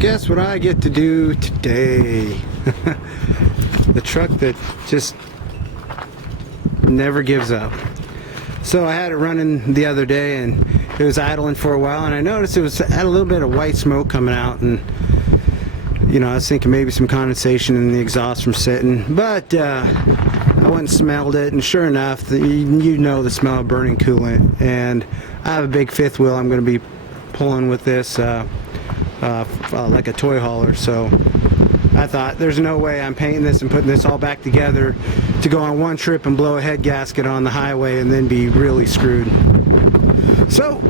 guess what I get to do today? The truck that just never gives up. So I had it running the other day and it was idling for a while, and I noticed it had a little bit of white smoke coming out, and you know, I was thinking maybe some condensation in the exhaust from sitting, but I went and smelled it, and sure enough, you know the smell of burning coolant. And I have a big fifth wheel I'm going to be pulling with this like a toy hauler, so I thought there's no way I'm painting this and putting this all back together to go on one trip and blow a head gasket on the highway and then be really screwed. So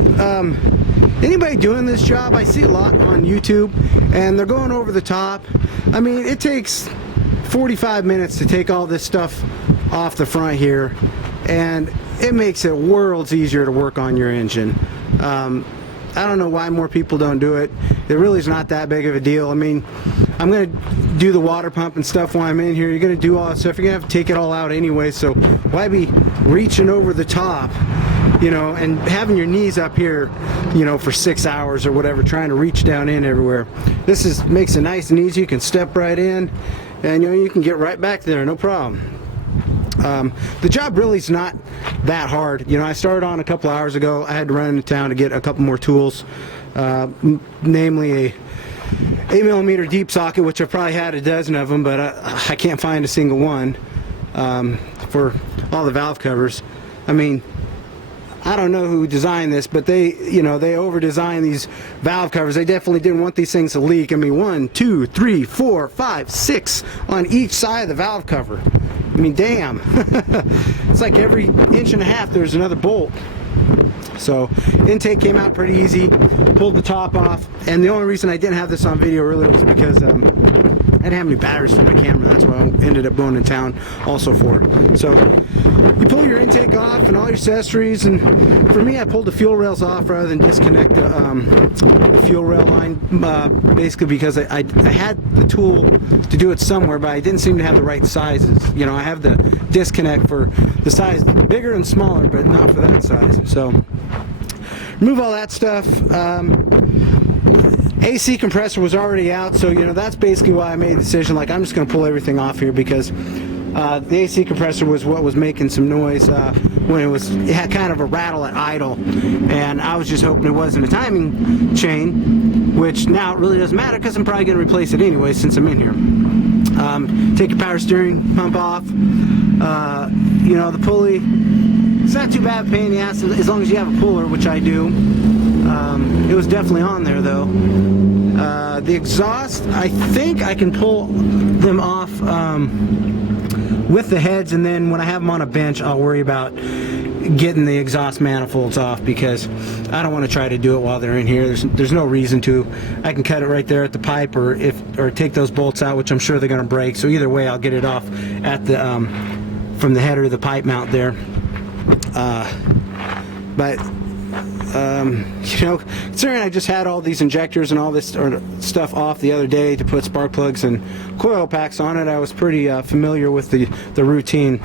anybody doing this job, I see a lot on YouTube, and they're going over the top. I mean, it takes 45 minutes to take all this stuff off the front here, and it makes it worlds easier to work on your engine. I don't know why more people don't do it. It really is not that big of a deal. I mean, I'm going to do the water pump and stuff while I'm in here. You're going to do all that stuff. You're going to have to take it all out anyway, so why be reaching over the top, you know, and having your knees up here, you know, for 6 hours or whatever, trying to reach down in everywhere. This makes it nice and easy. You can step right in, and you know, you can get right back there, no problem. The job really is not that hard. You know, I started on a couple hours ago. I had to run into town to get a couple more tools, namely a 8mm deep socket, which I've probably had a dozen of them, but I can't find a single one for all the valve covers. I mean, I don't know who designed this, but they over-designed these valve covers. They definitely didn't want these things to leak. I mean, 1, 2, 3, 4, 5, 6 on each side of the valve cover. I mean, damn. It's like every inch and a half there's another bolt. So intake came out pretty easy. Pulled the top off, and the only reason I didn't have this on video earlier was because I didn't have any batteries for my camera. That's why I ended up going in town also for it. So you pull your intake off and all your accessories, and for me, I pulled the fuel rails off rather than disconnect the fuel rail line, basically because I had the tool to do it somewhere, but I didn't seem to have the right sizes. You know, I have the disconnect for the size bigger and smaller, but not for that size. So remove all that stuff. AC compressor was already out, so you know, that's basically why I made the decision, like, I'm just going to pull everything off here, because the AC compressor was what was making some noise when it had kind of a rattle at idle, and I was just hoping it wasn't a timing chain, which now it really doesn't matter because I'm probably going to replace it anyway since I'm in here. Take your power steering pump off. You know, the pulley, it's not too bad, pain in the ass as long as you have a puller, which I do. It was definitely on there though. The exhaust, I think I can pull them off with the heads, and then when I have them on a bench, I'll worry about getting the exhaust manifolds off, because I don't want to try to do it while they're in here. There's no reason to. I can cut it right there at the pipe, or take those bolts out, which I'm sure they're going to break. So either way, I'll get it off at the from the header to the pipe mount there. You know, considering I just had all these injectors and all this stuff off the other day to put spark plugs and coil packs on it, I was pretty familiar with the routine.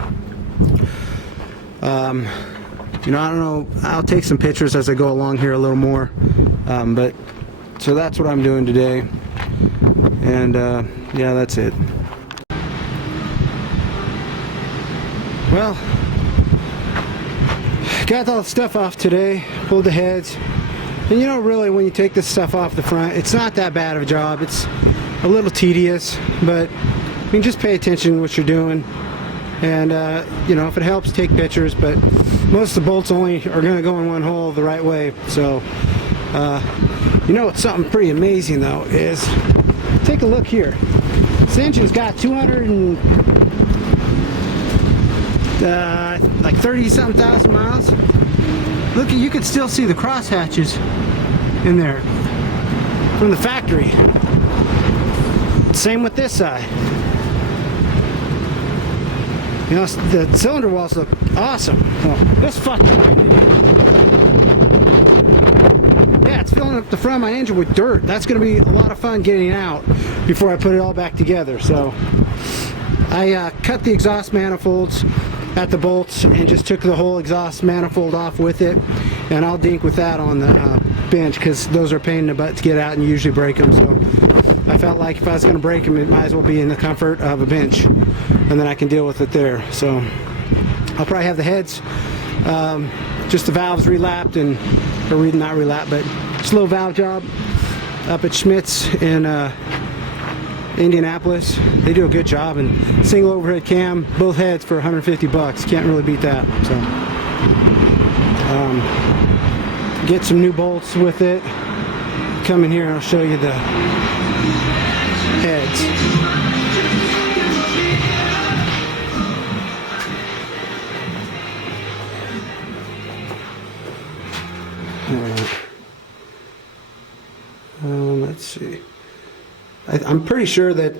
You know, I don't know, I'll take some pictures as I go along here a little more, but so that's what I'm doing today, and yeah, that's it. Well, got all the stuff off today, pulled the heads, and you know, really when you take this stuff off the front, it's not that bad of a job. It's a little tedious, but you can just pay attention to what you're doing, and you know, if it helps, take pictures, but most of the bolts only are going to go in one hole the right way. So you know, what's something pretty amazing though is, take a look here. This engine's got 30-something thousand miles. Look, you can still see the cross hatches in there from the factory. Same with this side. You know, the cylinder walls look awesome. Well, this fucking wind again. Yeah, it's filling up the front of my engine with dirt. That's going to be a lot of fun getting out before I put it all back together. So I cut the exhaust manifolds at the bolts and just took the whole exhaust manifold off with it, and I'll dink with that on the bench, because those are a pain in the butt to get out and you usually break them. So I felt like if I was going to break them, it might as well be in the comfort of a bench, and then I can deal with it there. So I'll probably have the heads, just the valves relapped, and or not relapped, but slow valve job up at Schmidt's in Indianapolis. They do a good job, and single overhead cam, both heads for $150. Can't really beat that. So get some new bolts with it. Come in here and I'll show you the heads. Let's see. I'm pretty sure that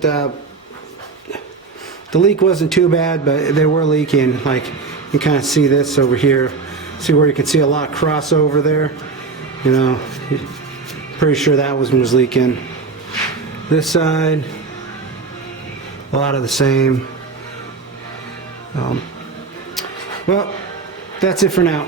the leak wasn't too bad, but they were leaking. Like, you can kind of see this over here. See where you can see a lot of crossover there? You know, pretty sure that was leaking. This side, a lot of the same. Well, that's it for now.